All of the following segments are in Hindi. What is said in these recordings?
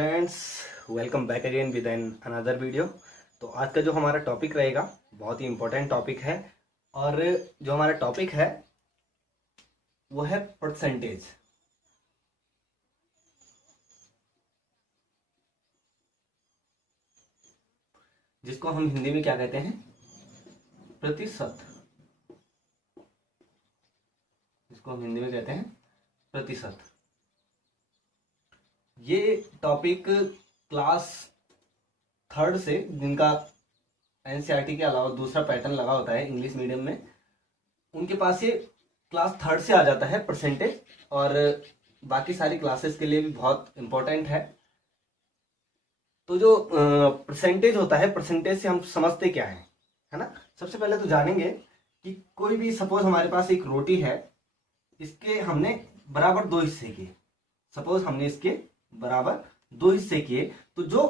Students, welcome back again with an another video. तो आज का जो हमारा टॉपिक रहेगा बहुत ही इम्पोर्टेंट टॉपिक है। और जो हमारा टॉपिक है वो है परसेंटेज। जिसको हम हिंदी में क्या कहते हैं? प्रतिशत। जिसको हम हिंदी में कहते हैं प्रतिशत। ये टॉपिक क्लास थर्ड से, जिनका एनसीईआरटी के अलावा दूसरा पैटर्न लगा होता है इंग्लिश मीडियम में, उनके पास ये क्लास थर्ड से आ जाता है परसेंटेज। और बाकी सारी क्लासेस के लिए भी बहुत इम्पोर्टेंट है। तो जो परसेंटेज होता है, परसेंटेज से हम समझते क्या है ना। सबसे पहले तो जानेंगे कि कोई भी, सपोज हमारे पास एक रोटी है, इसके हमने बराबर दो हिस्से किए। सपोज हमने इसके बराबर दो हिस्से किए, तो जो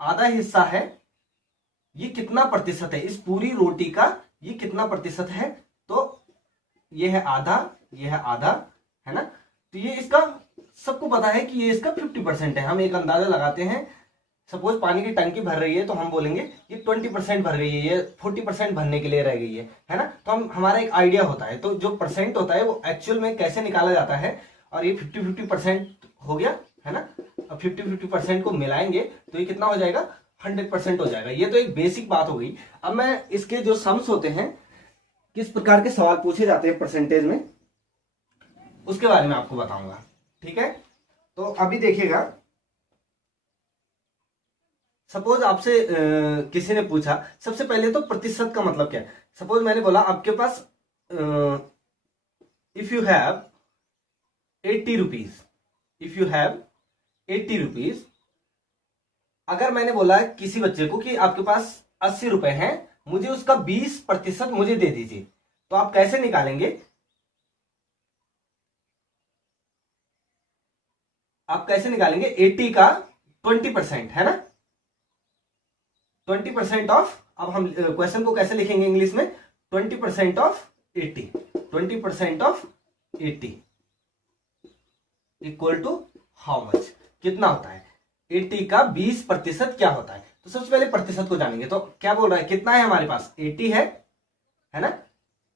आधा हिस्सा है ये कितना प्रतिशत है? इस पूरी रोटी का ये कितना प्रतिशत है? तो ये है आधा, ये है आधा, है ना। तो ये इसका सबको पता है कि ये इसका 50% है। हम एक अंदाजा लगाते हैं। सपोज पानी की टंकी भर रही है तो हम बोलेंगे ये 20% भर गई है, ये 40% भरने के लिए रह गई है ना। तो हमारा एक आइडिया होता है। तो जो परसेंट होता है वो एक्चुअल में कैसे निकाला जाता है, और ये 50-50% हो गया, है ना। अब 50-50% को मिलाएंगे तो ये कितना हो जाएगा? 100% हो जाएगा। ये तो एक बेसिक बात हो गई। अब मैं इसके जो सम्स होते हैं, किस प्रकार के सवाल पूछे जाते हैं परसेंटेज में, उसके बारे में आपको बताऊंगा। ठीक है, तो अभी देखिएगा। सपोज आपसे किसी ने पूछा, सबसे पहले तो प्रतिशत का मतलब क्या है। सपोज मैंने बोला आपके पास if you have 80 rupees, if you have 80 rupees. अगर मैंने बोला किसी बच्चे को कि आपके पास 80 रुपए हैं, मुझे उसका 20% मुझे दे दीजिए, तो आप कैसे निकालेंगे? आप कैसे निकालेंगे? 80 का 20%, है ना। 20% ऑफ, अब हम क्वेश्चन को कैसे लिखेंगे इंग्लिश में? 20% of 80, 20% of 80 equal to how much? कितना होता है? 80 का 20% क्या होता है? तो सबसे पहले प्रतिशत को जानेंगे। तो क्या बोल रहा है, कितना है हमारे पास? 80 है ना।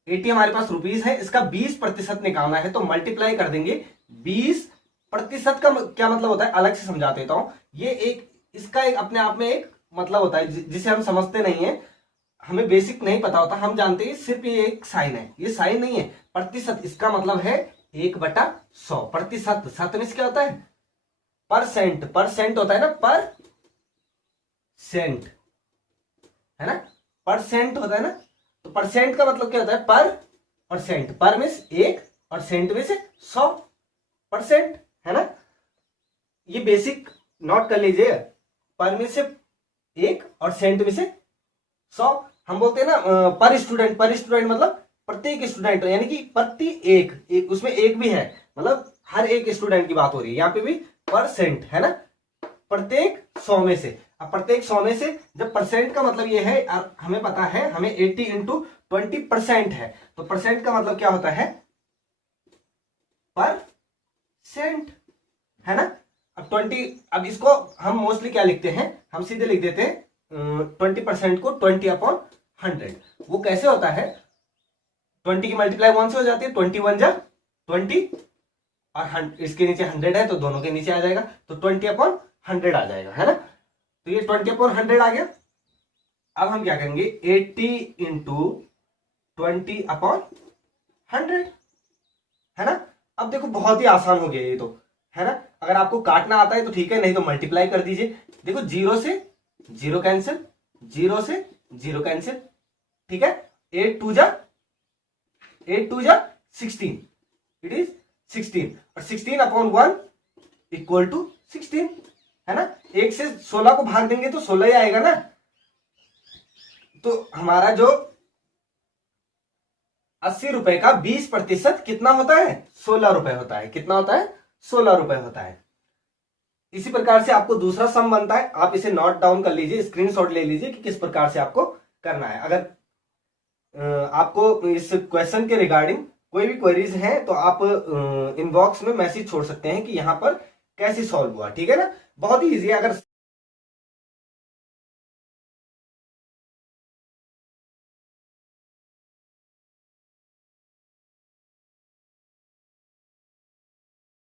80 हमारे पास रुपीस है, इसका 20% निकालना है, तो मल्टीप्लाई कर देंगे। 20% का क्या मतलब होता है, अलग से समझा देता हूं। ये एक, इसका एक अपने आप में एक मतलब होता है जिसे हम समझते नहीं है, हमें बेसिक नहीं पता होता। हम जानते हैं सिर्फ ये एक साइन है, ये साइन नहीं है। प्रतिशत, इसका मतलब है 1/100। प्रतिशत, सत में क्या होता है? परसेंट, परसेंट होता है ना, पर सेंट, है ना। परसेंट होता है ना। तो परसेंट का मतलब क्या होता है? पर और सेंट। पर में 1 और सेंट में से 100%, है ना। ये बेसिक नोट कर लीजिए। पर में से 1 और सेंट में से 100। हम बोलते हैं ना पर स्टूडेंट, पर स्टूडेंट मतलब प्रत्येक स्टूडेंट, यानी कि प्रति एक, उसमें एक भी है, मतलब हर एक स्टूडेंट की बात हो रही है। यहाँ पे भी परसेंट, है ना, प्रत्येक 100 में से। अब प्रत्येक 100 में से, जब परसेंट का मतलब ये है, हमें पता है, हमें 80 इंटू 20% है, तो परसेंट का मतलब क्या होता है? परसेंट, है ना। अब 20, अब इसको हम मोस्टली क्या लिखते हैं, हम सीधे लिख देते हैं 20% को 20/100। वो कैसे होता है? 20 की मल्टीप्लाई 1 से हो जाती है, 21 जा 20, और इसके नीचे 100 है तो दोनों के नीचे आ जाएगा, तो 20/100 आ जाएगा, है ना। तो ये 20/100 आ गया। अब हम क्या करेंगे? 80 इंटू 20/100, है ना। अब देखो बहुत ही आसान हो गया ये तो, है ना। अगर आपको काटना आता है तो ठीक है, नहीं तो मल्टीप्लाई कर दीजिए। देखो 0 से 0 कैंसिल, 0 से 0 कैंसिल, ठीक है। 8 2 जा 16, इट इज 16, और 16/1 इक्वल टू 16, है ना। 1 से 16 को भाग देंगे तो 16 ही आएगा ना। तो हमारा जो 80 रुपए का 20% कितना होता है? 16 रुपए होता है। कितना होता है? 16 रुपए होता है। इसी प्रकार से आपको दूसरा सम बनता है, आप इसे नोट डाउन कर लीजिए, स्क्रीनशॉट ले लीजिए कि किस प्रकार से आपको करना है। अगर आपको इस क्वेश्चन के रिगार्डिंग कोई भी क्वेरीज हैं तो आप इनबॉक्स में मैसेज छोड़ सकते हैं कि यहां पर कैसे सॉल्व हुआ, ठीक है ना। बहुत ही ईजी है। अगर